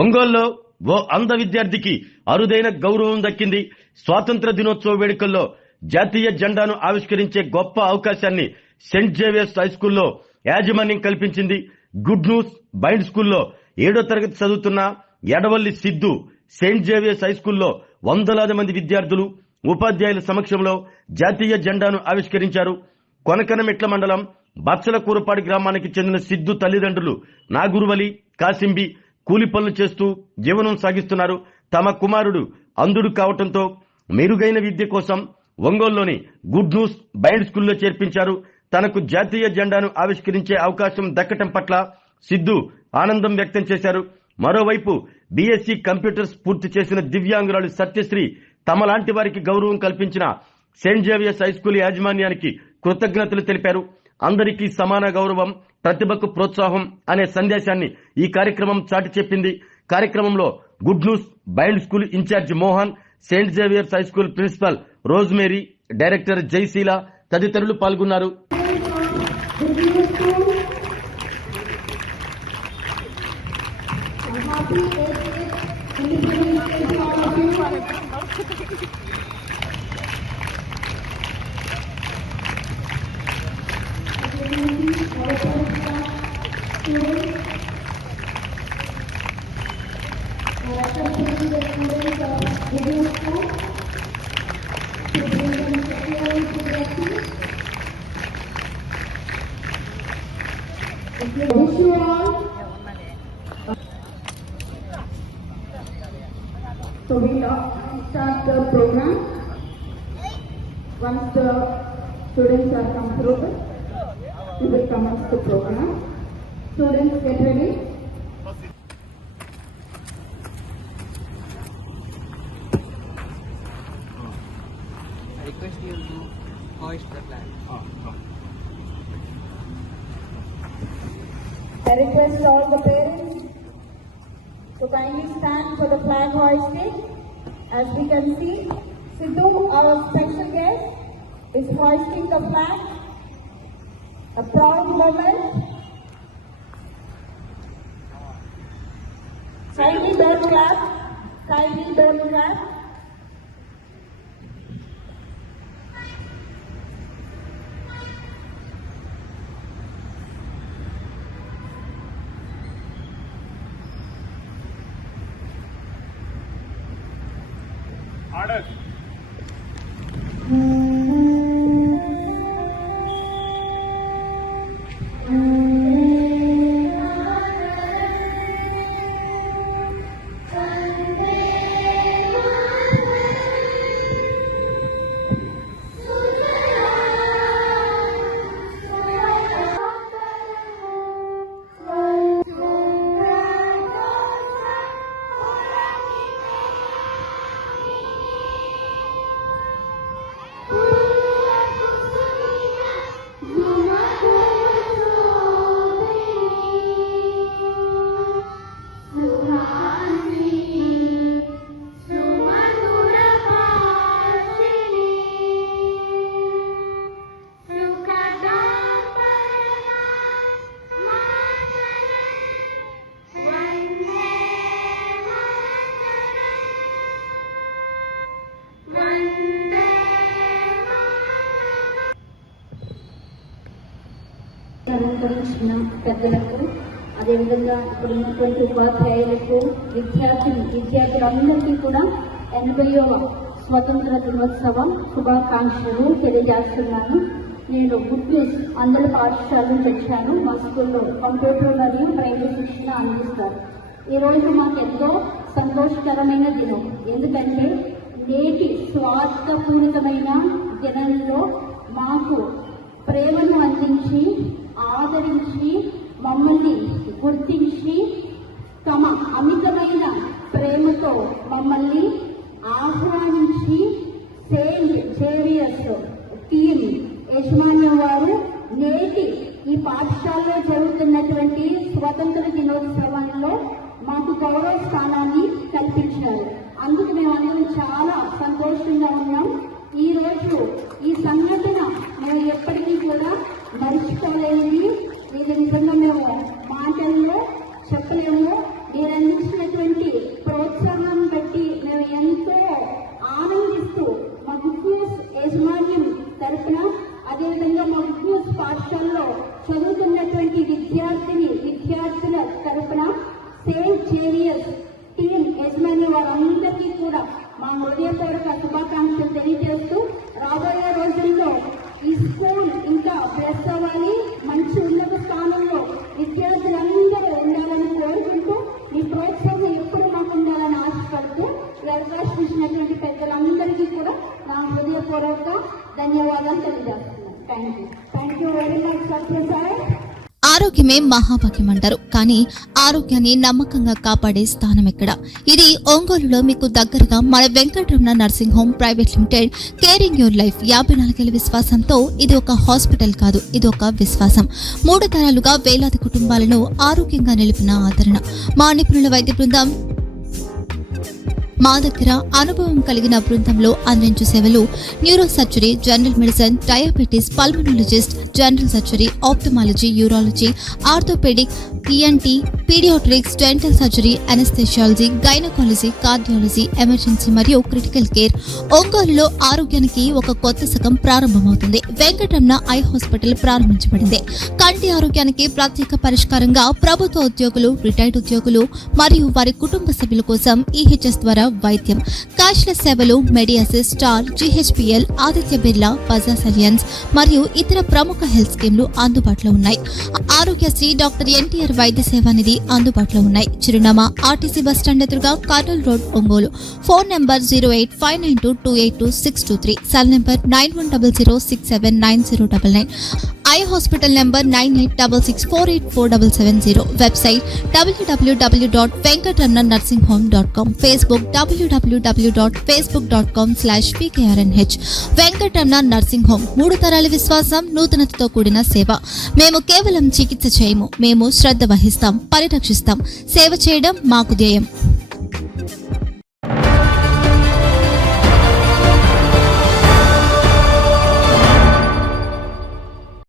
ఒంగోలులో ఓ అంధ విద్యార్థికి అరుదైన గౌరవం దక్కింది. స్వాతంత్ర దినోత్సవ వేడుకల్లో జాతీయ జెండాను ఆవిష్కరించే గొప్ప అవకాశాన్ని సెయింట్ జేవియర్స్ హై స్కూల్లో యాజమాన్యం కల్పించింది. గుడ్ న్యూస్ బైండ్ స్కూల్లో 7వ తరగతి చదువుతున్న Edavalli Siddhu Saint Xavier's high స్కూల్లో వందలాది మంది విద్యార్థులు ఉపాధ్యాయుల సమక్షంలో జాతీయ జెండాను ఆవిష్కరించారు. కొనకనమెట్ల మండలం బచ్చలకూరపాడు గ్రామానికి చెందిన సిద్ధు తల్లిదండ్రులు నాగురువలి కాసింబి కూలి పనులు చేస్తూ జీవనం సాగిస్తున్నారు. తమ కుమారుడు అంధుడు కావడంతో మెరుగైన విద్య కోసం ఒంగోలులోని గుడ్ న్యూస్ బైండ్ స్కూల్లో చేర్పించారు. తనకు జాతీయ జెండాను ఆవిష్కరించే అవకాశం దక్కటం పట్ల సిద్ధు ఆనందం వ్యక్తం చేశారు. మరోవైపు బీఎస్సీ కంప్యూటర్స్ పూర్తి చేసిన దివ్యాంగురాలు సత్యశ్రీ తమలాంటి వారికి గౌరవం కల్పించిన సెయింట్ జేవియర్స్ హై స్కూల్ యాజమాన్యానికి కృతజ్ఞతలు తెలిపారు. అందరికీ సమాన గౌరవం, ప్రతిభకు ప్రోత్సాహం అనే సందేశాన్ని ఈ కార్యక్రమం చాటి చెప్పింది. కార్యక్రమంలో good news bind school in-charge Mohan, Saint Xavier's high school principal Rosemary, director Jaisheela తదితరులు పాల్గొన్నారు. So we start the program. Once the students are come through, we will commence the program. Students, get ready. I request you to hoist the flag. I request all the parents to kindly stand for the flag hoisting. As we can see, Sidhu, our special guest, is hoisting the flag. A proud moment. Kindly don't clap. Kindly don't clap. Order. అలంకరించిన పెద్దలకు, అదేవిధంగా ఇప్పుడు ఉన్నటువంటి ఉపాధ్యాయులకు, విద్యార్థులందరికీ కూడా 80వ స్వతంత్ర దినోత్సవం శుభాకాంక్షలు తెలియజేస్తున్నాను. నేను గుడ్ న్యూస్ అందరి పాఠశాల నుంచి వచ్చాను. మా స్కూల్లో కంప్యూటర్ మరియు ప్రైవేట్ శిక్షణ అందిస్తారు. ఈరోజు మాకు ఎంతో సంతోషకరమైన దినం. ఎందుకంటే నేటి స్వార్థపూరితమైన దినంలో మాకు ప్రేమను అందించి, ఆదరించి, మమ్మల్ని గుర్తించి, తమ అమితమైన ప్రేమతో మమ్మల్ని ఆహ్వానించి సెయింట్ జేవియర్స్ టీం యజమాన్యం వారు నేటి ఈ పాఠశాలలో జరుగుతున్నటువంటి స్వతంత్ర దినోత్సవంలో మాకు గౌరవ స్థానాన్ని కల్పించారు. అందుకు మేమందరం చాలా సంతోషంగా ఉన్నాం. ఈ రోజు ఈ సంఘటన మేము ఎప్పటికీ కూడా మర్చిపోలేనిది. ఇది నిజంగా మేము మాటల్లో చెప్పలేము. మీరు అందించిన ఇచ్చినటువంటి ప్రోత్సాహాన్ని బట్టి మేము ఎంతో ఆనందిస్తూ మా గుడ్ న్యూస్ యాజమాన్యం తరఫున, అదేవిధంగా మా గుడ్ న్యూస్ పాఠశాలలో చదువుతున్నటువంటి విద్యార్థుల తరఫున సెయింట్ జేవియర్స్ టీం యజమాని వారందరికీ కూడా మా హృదయపూర్వక శుభాకాంక్షలు తెలియజేస్తూ, రాబోయే రోజుల్లో ఈ స్కూల్ ఇంకా ప్లస్ అవ్వాలి, మంచి ఉన్నత స్థానంలో విద్యార్థులందరూ ఉండాలని కోరుకుంటూ, మీ ప్రోత్సాహం ఎప్పుడు మాకు ఉండాలని ఆశపడుతూ ఈ అవకాశం ఇచ్చినటువంటి పెద్దలందరికీ కూడా నా హృదయపూర్వక ధన్యవాదాలు తెలియజేస్తున్నాను. Thank you very much Sathya Sai. ఆరోగ్యమే మహాభాగ్యం అంటారు, కానీ ఆరోగ్యాన్ని నమ్మకంగా కాపాడే స్థానం ఎక్కడ? ఇది ఒంగోలులో మీకు దగ్గరగా మన Venkataramana nursing home private limited caring your life 54 విశ్వాసంతో ఇది ఒక హాస్పిటల్ కాదు, ఇది ఒక విశ్వాసం. 3 తరాలుగా వేలాది కుటుంబాలను ఆరోగ్యంగా నిలిపిన ఆదరణ. మా నిపుణుల వైద్య బృందం మా దగ్గర అనుభవం కలిగిన బృందంలో అందించే సేవలు neuro surgery, general medicine, diabetes, pulmonologist, general surgery, ophthalmology, urology, orthopedic, ENT, pediatrics, dental surgery, anesthesiology, gynecology, cardiology, emergency మరియు క్రిటికల్ కేర్. ఒంగోలులో ఆరోగ్యానికి ఒక కొత్త శకం ప్రారంభమవుతుంది. వెంకటరమణ ఐ హాస్పిటల్ ప్రారంభించబడింది. కంటి ఆరోగ్యానికి ప్రత్యేక పరిష్కారంగా ప్రభుత్వ ఉద్యోగులు, రిటైర్డ్ ఉద్యోగులు మరియు వారి కుటుంబ సభ్యుల కోసం EHS ద్వారా వైద్యం, క్యాష్లెస్ సేవలు, Medi Assist, Star, GHPL, Aditya Birla, Bajaj Allianz మరియు ఇతర ప్రముఖ హెల్త్ స్కీమ్లు అందుబాటులో ఉన్నాయి. ఆరోగ్యశ్రీ, డాక్టర్ NTR వైద్య సేవానిధి అందుబాటులో ఉన్నాయి. చిరునామా RTC బస్టాండ్ ఎదురుగా, Kurnool road, Ongole. Phone number 08592282623, cell number 9100679099, eye hospital number 9866484770, website www.venkatramanarsinghome.com, Facebook www.facebook.com/VKRNH. Venkataramana nursing home, 3 తరాల విశ్వాసం, నూతనతతో కూడిన సేవ. మేము కేవలం చికిత్స చేయము, మేము శ్రద్ధ వహిస్తాం, పరిరక్షిస్తాం. సేవ చేయడం మాకు ధ్యేయం.